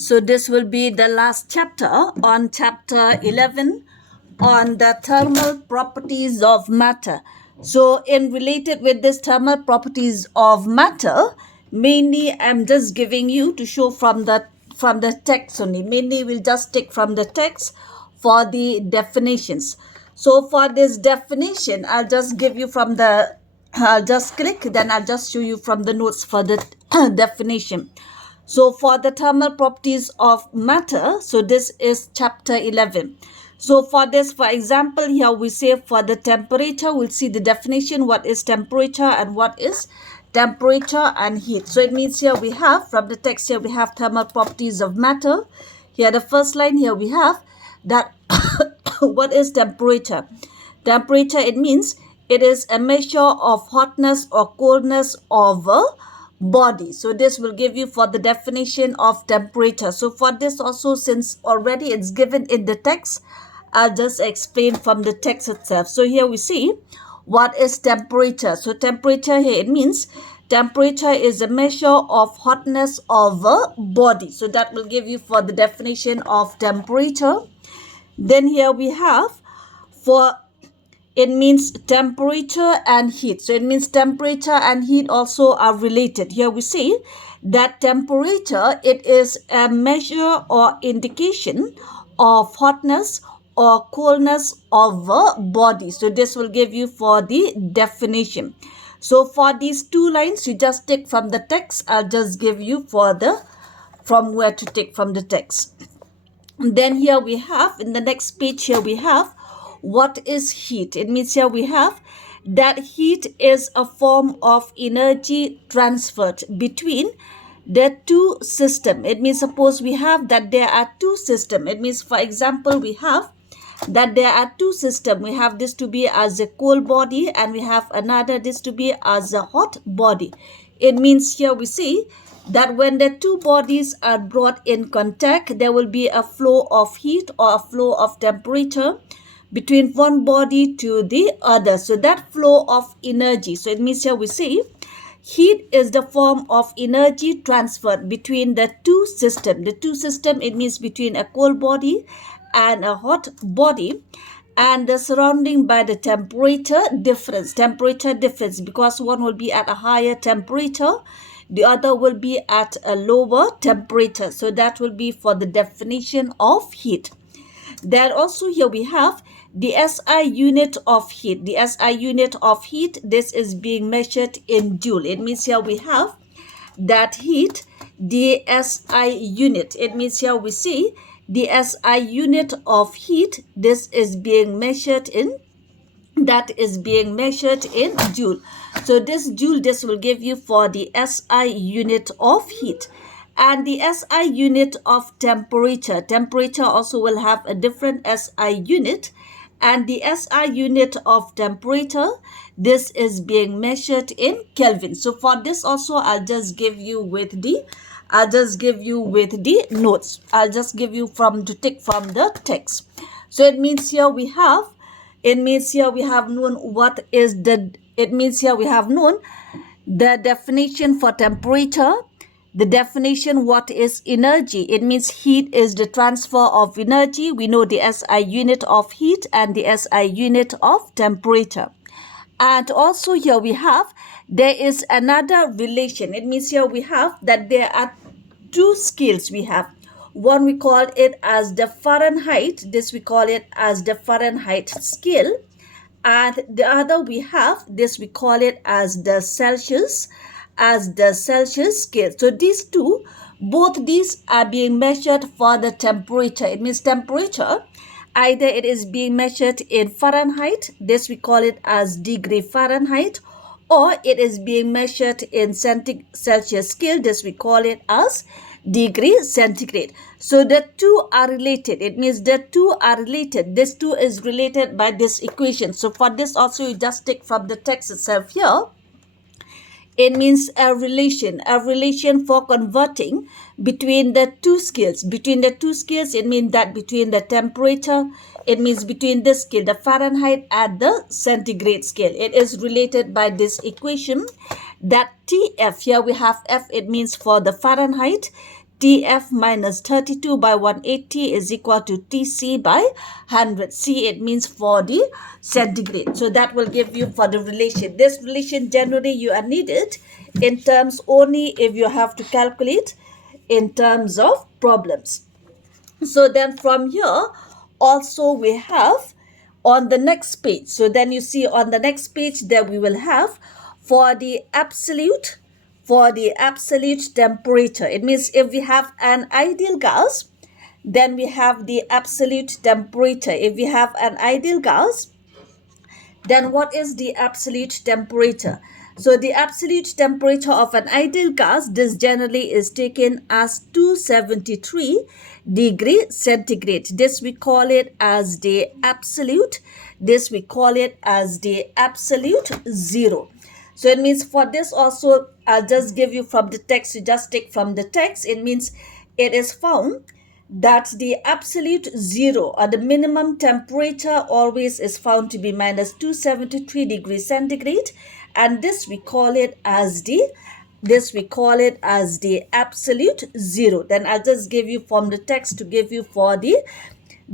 So this will be the last chapter on chapter 11 on the thermal properties of matter. So in related with this thermal properties of matter, mainly I'm just giving you to show from the text only. Mainly we'll just take from the text for the definitions. So for this definition, I'll just give you from the I'll just click, then I'll just show you from the notes for the definition. So for the thermal properties of matter, so this is chapter 11. So for this, for example, here we say for the temperature, we'll see the definition, what is temperature and what is temperature and heat. So it means here we have, from the text here, we have thermal properties of matter. Here the first line here we have that what is temperature? Temperature, it means it is a measure of hotness or coldness of a body. So this will give you for the definition of temperature. So for this also, since already it's given in the text, I'll just explain from the text itself. So here we see what is temperature. So temperature here, it means temperature is a measure of hotness of a body. So that will give you for the definition of temperature. Then here we have for it means temperature and heat. So it means temperature and heat also are related. Here we see that temperature, it is a measure or indication of hotness or coldness of a body. So this will give you for the definition. So for these two lines, you just take from the text. I'll just give you for the from where to take from the text. Then here we have, in the next page here we have, what is heat? It means here we have that heat is a form of energy transferred between the two systems. It means suppose we have that there are two systems. It means, for example, we have that there are two systems. We have this to be as a cold body and we have another this to be as a hot body. It means here we see that when the two bodies are brought in contact, there will be a flow of heat or a flow of temperature between one body to the other. So that flow of energy. So it means here we see heat is the form of energy transferred between the two systems. The two systems, it means between a cold body and a hot body, and the surrounding by the temperature difference, because one will be at a higher temperature, the other will be at a lower temperature. So that will be for the definition of heat. Then also here we have the SI unit of heat. The SI unit of heat, this is being measured in joule. It means here we have that heat, the SI unit. It means here we see the SI unit of heat, this is being measured in, that is being measured in joule. So this joule, this will give you for the SI unit of heat. And the SI unit of temperature. Temperature also will have a different SI unit. And the SI unit of temperature, this is being measured in Kelvin. So for this also, I'll just give you with the notes. I'll just give you from to take from the text. So it means here we have known what is the, it means here we have known the definition for temperature. The definition, what is energy? It means heat is the transfer of energy. We know the SI unit of heat and the SI unit of temperature. And also here we have, there is another relation. It means here we have that there are two scales we have. One we call it as the Fahrenheit. This we call it as the Fahrenheit scale. And the other we have, this we call it as the Celsius scale. So these two, both these are being measured for the temperature. It means temperature, either it is being measured in Fahrenheit, this we call it as degree Fahrenheit, or it is being measured in Celsius scale, this we call it as degree centigrade. So the two are related. It means the two are related. This two is related by this equation. So for this also, you just take from the text itself here. It means a relation for converting between the two scales. Between the two scales, it means that between the temperature, it means between this scale, the Fahrenheit and the centigrade scale. It is related by this equation that TF, here we have F, it means for the Fahrenheit. TF minus 32 by 180 is equal to TC by 100. C, it means for the centigrade. So that will give you for the relation. This relation generally you are needed in terms only if you have to calculate in terms of problems. So then from here also we have on the next page. So then you see on the next page that we will have for the absolute temperature. It means if we have an ideal gas, then we have the absolute temperature. If we have an ideal gas, then what is the absolute temperature? So the absolute temperature of an ideal gas, this generally is taken as 273 degrees centigrade. This we call it as the absolute. This we call it as the absolute zero. So it means for this also, I'll just give you from the text. You just take from the text. It means it is found that the absolute zero or the minimum temperature always is found to be minus 273 degrees centigrade, and this we call it as the absolute zero. Then I'll just give you from the text to give you for the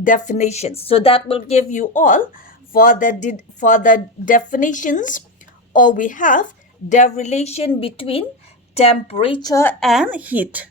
definitions. So that will give you all for the definitions, or we have the relation between temperature and heat.